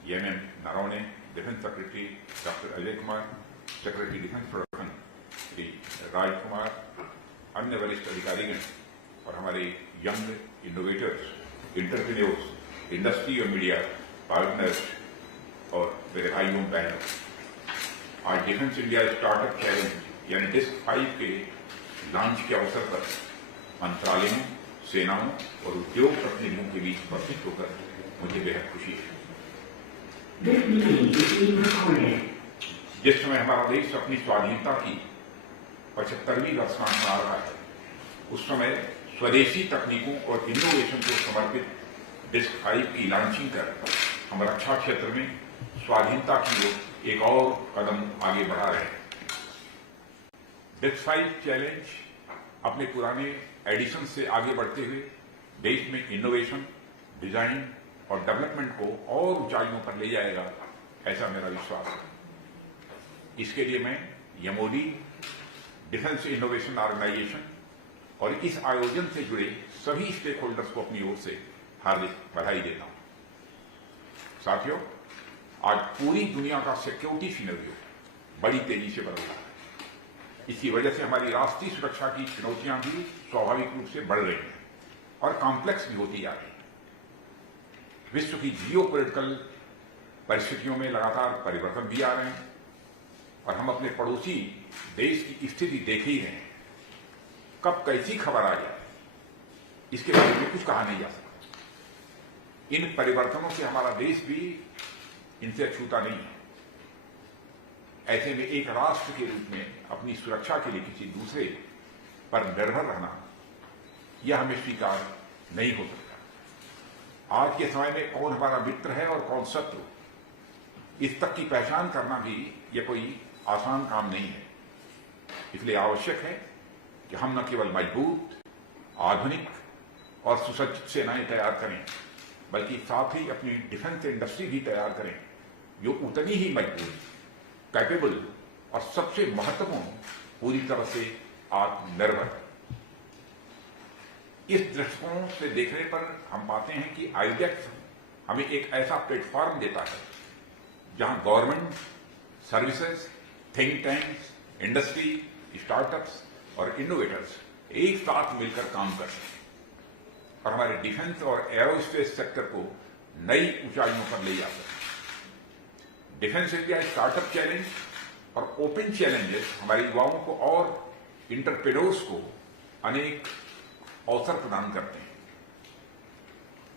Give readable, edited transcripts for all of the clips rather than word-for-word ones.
M Naravane, defence secretary doctor Ajay Kumar, secretary defence production Shri Raj Kumar, अन्य वरिष्ठ अधिकारीगण और हमारे यंग इनोवेटर्स, एंटरप्रेन्योर्स, इंडस्ट्री और मीडिया पार्टनर्स और मेरे भाइयों बहनों, आज डिफेंस इंडिया स्टार्टअप चैलेंज यानी डिस्क 5 के लॉन्च के अवसर पर मंत्रालयों, सेनाओं और उद्योग प्रतिनिधियों के बीच उपस्थित होकर मुझे बेहद खुशी है। जिस समय हमारा देश अपनी स्वाधीनता की 75वीं वर्षगांठ मना रहा है, उस समय स्वदेशी तकनीकों और इनोवेशन को समर्पित डिस्क 5 की लॉन्चिंग कर हम रक्षा क्षेत्र में स्वाधीनता की ओर एक और कदम आगे बढ़ा रहे हैं। डिस्क 5 चैलेंज अपने पुराने एडिशन से आगे बढ़ते हुए देश में इनोवेशन, डिजाइन और डेवलपमेंट को और ऊंचाइयों पर ले जाएगा, ऐसा मेरा विश्वास है। इसके लिए मैं एमओडी, डिफेंस इनोवेशन ऑर्गेनाइजेशन और इस आयोजन से जुड़े सभी स्टेक होल्डर्स को अपनी ओर से हार्दिक बधाई देता हूं। साथियों, आज पूरी दुनिया का सिक्योरिटी सिनेरियो बड़ी तेजी से बदल रहा है। इसी वजह से हमारी राष्ट्रीय सुरक्षा की चुनौतियां भी स्वाभाविक रूप से बढ़ रही हैं और कॉम्प्लेक्स भी होती जा रही है। विश्व की जियोपॉलिटिकल परिस्थितियों में लगातार परिवर्तन भी आ रहे हैं और हम अपने पड़ोसी देश की स्थिति देख ही रहे हैं। कब कैसी खबर आ जाए, इसके बारे में कुछ कहा नहीं जा सकता। इन परिवर्तनों से हमारा देश भी इनसे अछूता नहीं है। ऐसे में एक राष्ट्र के रूप में अपनी सुरक्षा के लिए किसी दूसरे पर निर्भर रहना, यह हमें स्वीकार नहीं हो सकता। आज के समय में कौन हमारा मित्र है और कौन शत्रु, इस तक की पहचान करना भी यह कोई आसान काम नहीं है। इसलिए आवश्यक है कि हम न केवल मजबूत, आधुनिक और सुसज्जित सेनाएं तैयार करें, बल्कि साथ ही अपनी डिफेंस इंडस्ट्री भी तैयार करें जो उतनी ही मजबूत, कैपेबल और सबसे महत्वपूर्ण पूरी तरह से आत्मनिर्भर है। इस दृष्टिकोण से देखने पर हम पाते हैं कि आईडेक्स हमें एक ऐसा प्लेटफॉर्म देता है जहां government, services, think tanks, industry, startups और इनोवेटर्स एक साथ मिलकर काम कर सकते हैं और हमारे डिफेंस और एरोस्पेस सेक्टर को नई ऊंचाइयों पर ले जा सकते हैं। डिफेंस इंडिया स्टार्टअप चैलेंज और ओपन चैलेंजेस हमारे युवाओं को और इंटरप्रेन्योर्स को अनेक अवसर प्रदान करते हैं।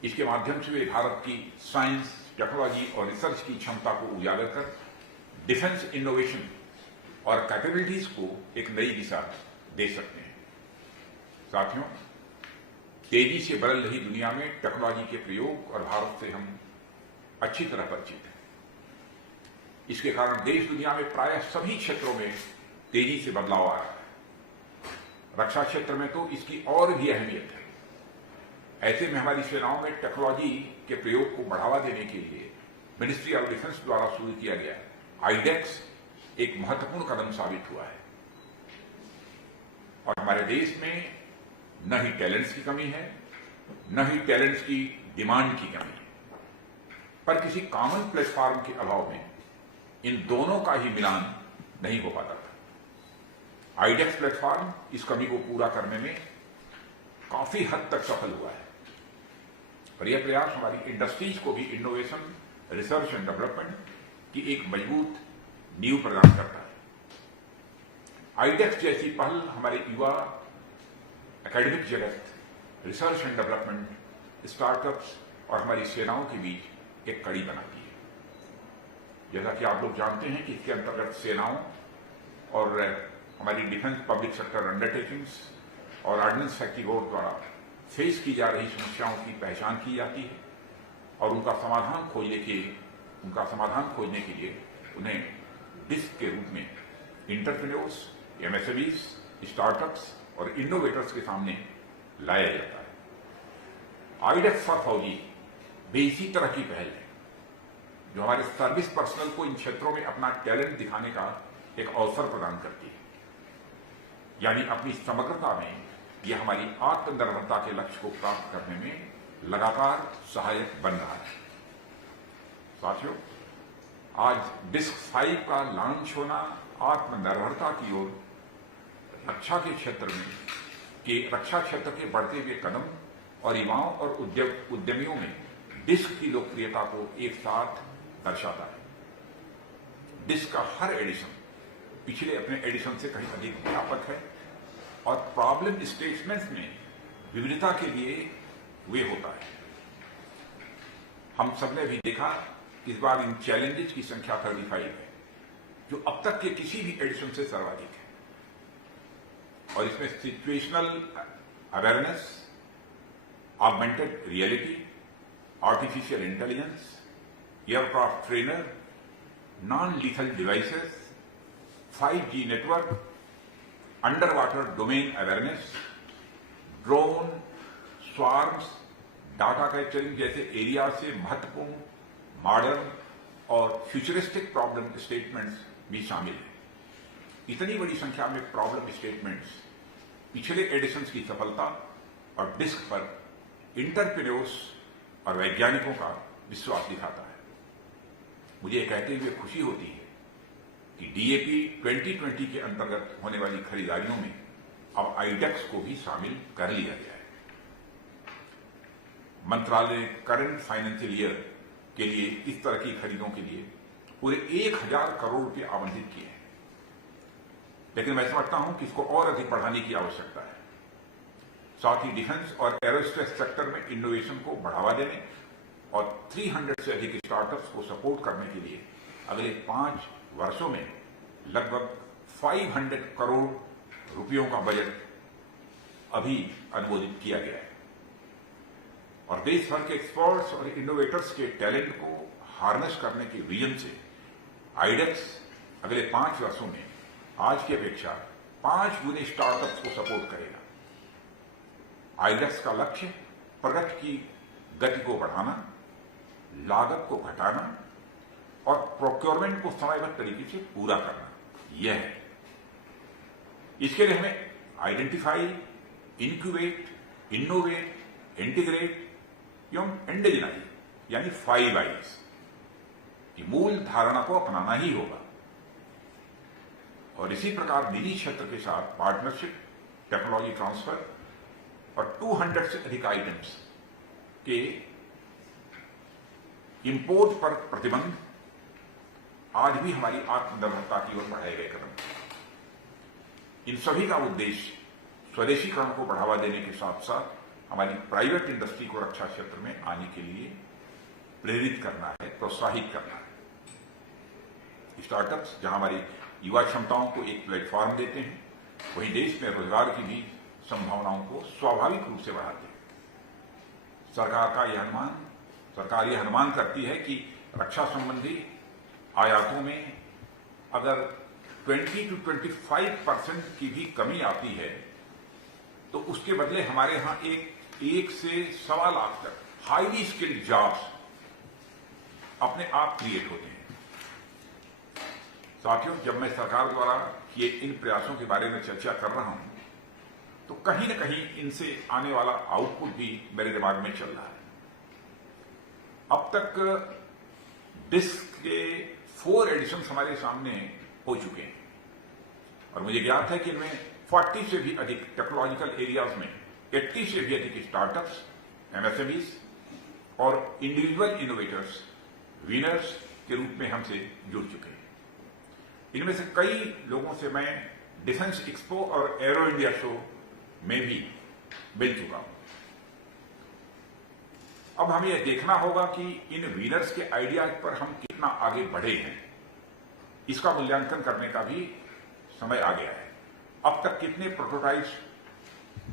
इसके माध्यम से वे भारत की साइंस, टेक्नोलॉजी और रिसर्च की क्षमता को उजागर कर डिफेंस इनोवेशन और कैपेबिलिटीज को एक नई दिशा दे सकते हैं। साथियों, तेजी से बदल रही दुनिया में टेक्नोलॉजी के प्रयोग और भारत से हम अच्छी तरह परिचित हैं। इसके कारण देश दुनिया में प्रायः सभी क्षेत्रों में तेजी से बदलाव आ रहा है। रक्षा क्षेत्र में तो इसकी और भी अहमियत है। ऐसे में हमारी सेनाओं में टेक्नोलॉजी के प्रयोग को बढ़ावा देने के लिए मिनिस्ट्री ऑफ डिफेंस द्वारा शुरू किया गया आईडेक्स एक महत्वपूर्ण कदम साबित हुआ है। और हमारे देश में न ही टैलेंट्स की कमी है, न ही टैलेंट्स की डिमांड की कमी है, पर किसी कॉमन प्लेटफॉर्म के अभाव में इन दोनों का ही मिलान नहीं हो पाता था। आईडेक्स प्लेटफॉर्म इस कमी को पूरा करने में काफी हद तक सफल हुआ है और यह प्रयास हमारी इंडस्ट्रीज को भी इनोवेशन, रिसर्च एंड डेवलपमेंट की एक मजबूत नींव प्रदान करता है। आईडेक्स जैसी पहल हमारे युवा, एकेडमिक जगत, रिसर्च एंड डेवलपमेंट, स्टार्टअप्स और हमारी सेनाओं के बीच एक कड़ी बनाती है। जैसा कि आप लोग जानते हैं कि इसके अंतर्गत सेनाओं और हमारी डिफेंस पब्लिक सेक्टर अंडरटेकिंग्स और ऑर्डिनेंस फैक्ट्री बोर्ड द्वारा फेस की जा रही समस्याओं की पहचान की जाती है और उनका समाधान खोजने के लिए उन्हें डिस्क के रूप में एंटरप्रेन्योर्स, एमएसएमईज, स्टार्टअप्स और इनोवेटर्स के सामने लाया जाता है। आईडेक्स फॉर फौजी भी इसी तरह की पहल है जो हमारे सर्विस पर्सनल को इन क्षेत्रों में अपना टैलेंट दिखाने का एक अवसर प्रदान करती है। यानी अपनी समग्रता में यह हमारी आत्मनिर्भरता के लक्ष्य को प्राप्त करने में लगातार सहायक बन रहा है। साथियों, आज डिस्क 5 का लॉन्च होना आत्मनिर्भरता की ओर रक्षा के क्षेत्र में रक्षा क्षेत्र के बढ़ते हुए कदम और युवाओं और उद्यमियों में डिस्क की लोकप्रियता को एक साथ दर्शाता है। डिस्क का हर एडिशन पिछले अपने एडिशन से कहीं अधिक व्यापक है और प्रॉब्लम स्टेटमेंट्स में विविधता के लिए वे होता है। हम सबने भी देखा इस बार इन चैलेंजेस की संख्या 35 है, जो अब तक के किसी भी एडिशन से सर्वाधिक है। और इसमें situational awareness, augmented reality, artificial intelligence, aircraft trainer, non lethal devices, 5G network, under water domain awareness, drone, swarms, data capturing जैसे एरिया से महत्वपूर्ण मॉडर्न और फ्यूचरिस्टिक प्रॉब्लम स्टेटमेंट्स भी शामिल हैं। इतनी बड़ी संख्या में प्रॉब्लम स्टेटमेंट्स पिछले एडिशंस की सफलता और डिस्क पर इंटरप्रेन्योर्स और वैज्ञानिकों का विश्वास दिखाता है। मुझे यह कहते हुए खुशी होती है कि DAP 2020 के अंतर्गत होने वाली खरीदारियों में अब आईडेक्स को भी शामिल कर लिया गया है। मंत्रालय ने करंट फाइनेंशियल ईयर के लिए इस तरह की खरीदों के लिए पूरे 1000 करोड़ रुपए आवंटित किए हैं, लेकिन मैं समझता हूं कि इसको और अधिक बढ़ाने की आवश्यकता है। साथ ही डिफेंस और एरोस्पेस सेक्टर में इनोवेशन को बढ़ावा देने और 300 से अधिक स्टार्टअप्स को सपोर्ट करने के लिए अगले 5 वर्षों में लगभग 500 करोड़ रुपयों का बजट अभी अनुमोदित किया गया है। और देश भर के एक्सपर्ट्स और इनोवेटर्स के टैलेंट को हार्नेस करने के विजन से आईडेक्स अगले 5 वर्षों में आज की अपेक्षा 5 गुने स्टार्टअप्स को सपोर्ट करेगा। आईडेक्स का लक्ष्य प्रोडक्ट की गति को बढ़ाना, लागत को घटाना और प्रोक्योरमेंट को समयबद्ध तरीके से पूरा करना यह है। इसके लिए हमें आइडेंटिफाई, इंक्यूबेट, इनोवेट, इंटीग्रेट एवं इंडिजिनाइज यानी 5 I's की मूल धारणा को अपनाना ही होगा। और इसी प्रकार निजी क्षेत्र के साथ पार्टनरशिप, टेक्नोलॉजी ट्रांसफर और 200 से अधिक आइटम्स के इंपोर्ट पर प्रतिबंध आज भी हमारी आत्मनिर्भरता की ओर बढ़ाए गए कदम। इन सभी का उद्देश्य स्वदेशीकरण को बढ़ावा देने के साथ साथ हमारी प्राइवेट इंडस्ट्री को रक्षा क्षेत्र में आने के लिए प्रेरित करना है, प्रोत्साहित करना है। स्टार्टअप्स जहां हमारी युवा क्षमताओं को एक प्लेटफॉर्म देते हैं, वहीं देश में रोजगार की भी संभावनाओं को स्वाभाविक रूप से बढ़ाते हैं। सरकार यह अनुमान करती है कि रक्षा संबंधी आयातों में अगर 20 to 25% की भी कमी आती है तो उसके बदले हमारे यहां 1 से 1.25 लाख तक हाईली स्किल्ड जॉब्स अपने आप क्रिएट होते हैं। साथियों, जब मैं सरकार द्वारा किए इन प्रयासों के बारे में चर्चा कर रहा हूं तो कहीं न कहीं इनसे आने वाला आउटपुट भी मेरे दिमाग में चल रहा है। अब तक डिस्क के 4 एडिशंस हमारे सामने हो चुके हैं और मुझे ज्ञात है कि इनमें 40 से भी अधिक टेक्नोलॉजिकल एरियाज में 80 से भी अधिक स्टार्टअप्स, MSMEs और इंडिविजुअल इनोवेटर्स विनर्स के रूप में हमसे जुड़ चुके हैं। इनमें से कई लोगों से मैं डिफेंस एक्सपो और एरो इंडिया शो में भी मिल चुका हूं। अब हमें यह देखना होगा कि इन विनर्स के आइडियाज पर हम कितना आगे बढ़े हैं, इसका मूल्यांकन करने का भी समय आ गया है। अब तक कितने प्रोटोटाइप्स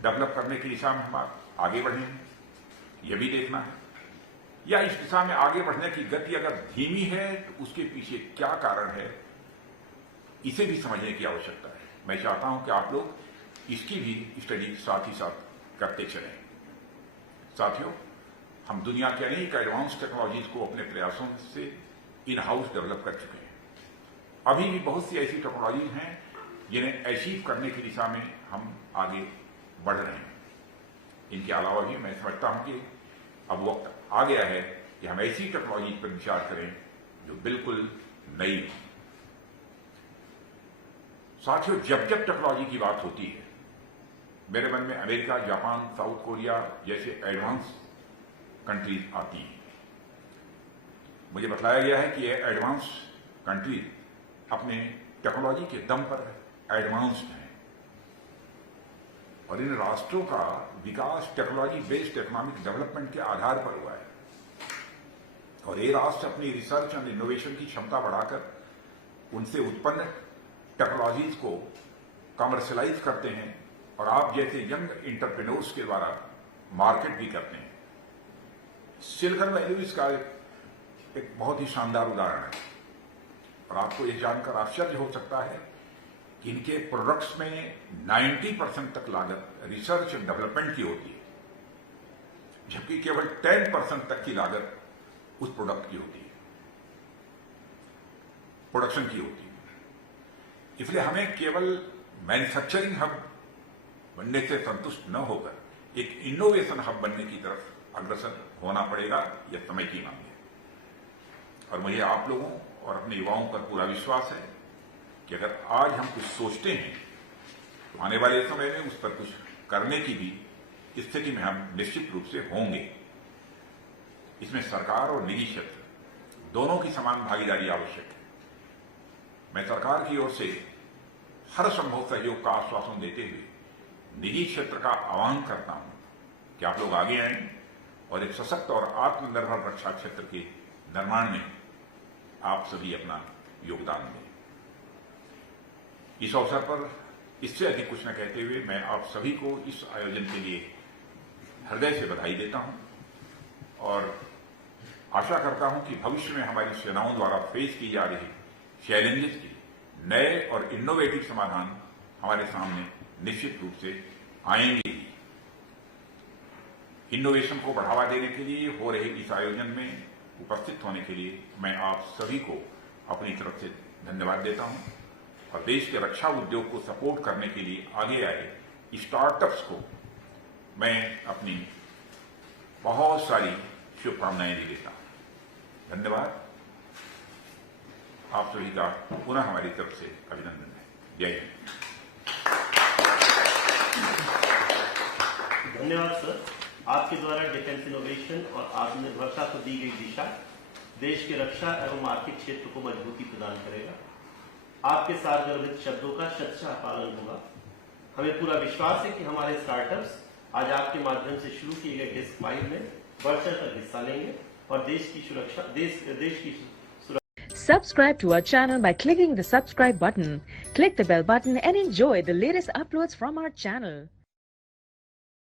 डेवलप करने की दिशा में हम आगे बढ़े हैं, यह भी देखना है। या इस दिशा में आगे बढ़ने की गति अगर धीमी है तो उसके पीछे क्या कारण है, इसे भी समझने की आवश्यकता है। मैं चाहता हूं कि आप लोग इसकी भी स्टडी साथ ही साथ करते चलें। साथियों, हम दुनिया के अनेक एडवांस टेक्नोलॉजीज को अपने प्रयासों से इन हाउस डेवलप कर चुके हैं। अभी भी बहुत सी ऐसी टेक्नोलॉजीज हैं जिन्हें अचीव करने की दिशा में हम आगे बढ़ रहे हैं। इनके अलावा भी मैं समझता हूं कि अब वक्त आ गया है कि हम ऐसी टेक्नोलॉजी पर विचार करें जो बिल्कुल नई हो। साथियों, जब जब टेक्नोलॉजी की बात होती है, मेरे मन में अमेरिका, जापान, साउथ कोरिया जैसे एडवांस कंट्रीज आती हैं। मुझे बताया गया है कि ये एडवांस कंट्रीज अपने टेक्नोलॉजी के दम पर एडवांस्ड हैं और इन राष्ट्रों का विकास टेक्नोलॉजी बेस्ड इकोनॉमिक डेवलपमेंट के आधार पर हुआ है। और ये राष्ट्र अपनी रिसर्च एंड इनोवेशन की क्षमता बढ़ाकर उनसे उत्पन्न टेक्नोलॉजीज को कमर्शलाइज करते हैं और आप जैसे यंग एंटरप्रेन्योर्स के द्वारा मार्केट भी करते हैं। सिलिकॉन वैली इसका एक बहुत ही शानदार उदाहरण है और आपको यह जानकर आश्चर्य हो सकता है कि इनके प्रोडक्ट्स में 90% तक लागत रिसर्च एंड डेवलपमेंट की होती है, जबकि केवल 10% तक की लागत उस प्रोडक्ट की होती है, प्रोडक्शन की होती है। इसलिए हमें केवल मैन्युफैक्चरिंग हब बनने से संतुष्ट न होकर एक इनोवेशन हब बनने की तरफ अग्रसर होना पड़ेगा। यह समय की मांग है और मुझे आप लोगों और अपने युवाओं पर पूरा विश्वास है कि अगर आज हम कुछ सोचते हैं तो आने वाले समय में उस पर कुछ करने की भी स्थिति में हम निश्चित रूप से होंगे। इसमें सरकार और निजी क्षेत्र दोनों की समान भागीदारी आवश्यक है। मैं सरकार की ओर से हर संभव सहयोग का आश्वासन देते हुए निजी क्षेत्र का आह्वान करता हूं कि आप लोग आगे आएं और एक सशक्त और आत्मनिर्भर रक्षा क्षेत्र के निर्माण में आप सभी अपना योगदान दें। इस अवसर पर इससे अधिक कुछ न कहते हुए मैं आप सभी को इस आयोजन के लिए हृदय से बधाई देता हूं और आशा करता हूं कि भविष्य में हमारी सेनाओं द्वारा फेस की जा रही चैलेंजेस के नए और इनोवेटिव समाधान हमारे सामने निश्चित रूप से आएंगे। इनोवेशन को बढ़ावा देने के लिए हो रहे इस आयोजन में उपस्थित होने के लिए मैं आप सभी को अपनी तरफ से धन्यवाद देता हूं और देश के रक्षा उद्योग को सपोर्ट करने के लिए आगे आए स्टार्टअप्स को मैं अपनी बहुत सारी शुभकामनाएं भी देता हूं। धन्यवाद। आप सभी का पुनः हमारी तरफ से अभिनंदन है। जय हिंद। धन्यवाद सर। आपके द्वारा डिफेंस इनोवेशन और आत्मनिर्भरता को दी गई दिशा देश के रक्षा एवं आर्थिक क्षेत्र को मजबूती प्रदान करेगा। आपके सार्वजनिक शब्दों का शतशः पालन होगा। हमें पूरा विश्वास है कि हमारे स्टार्टअप्स आज आपके माध्यम से शुरू किए गए डिस्क 5 में बढ़ चढ़कर हिस्सा लेंगे और देश की सुरक्षा Subscribe to our channel by clicking the subscribe button. Click the bell button and enjoy the latest uploads from our channel.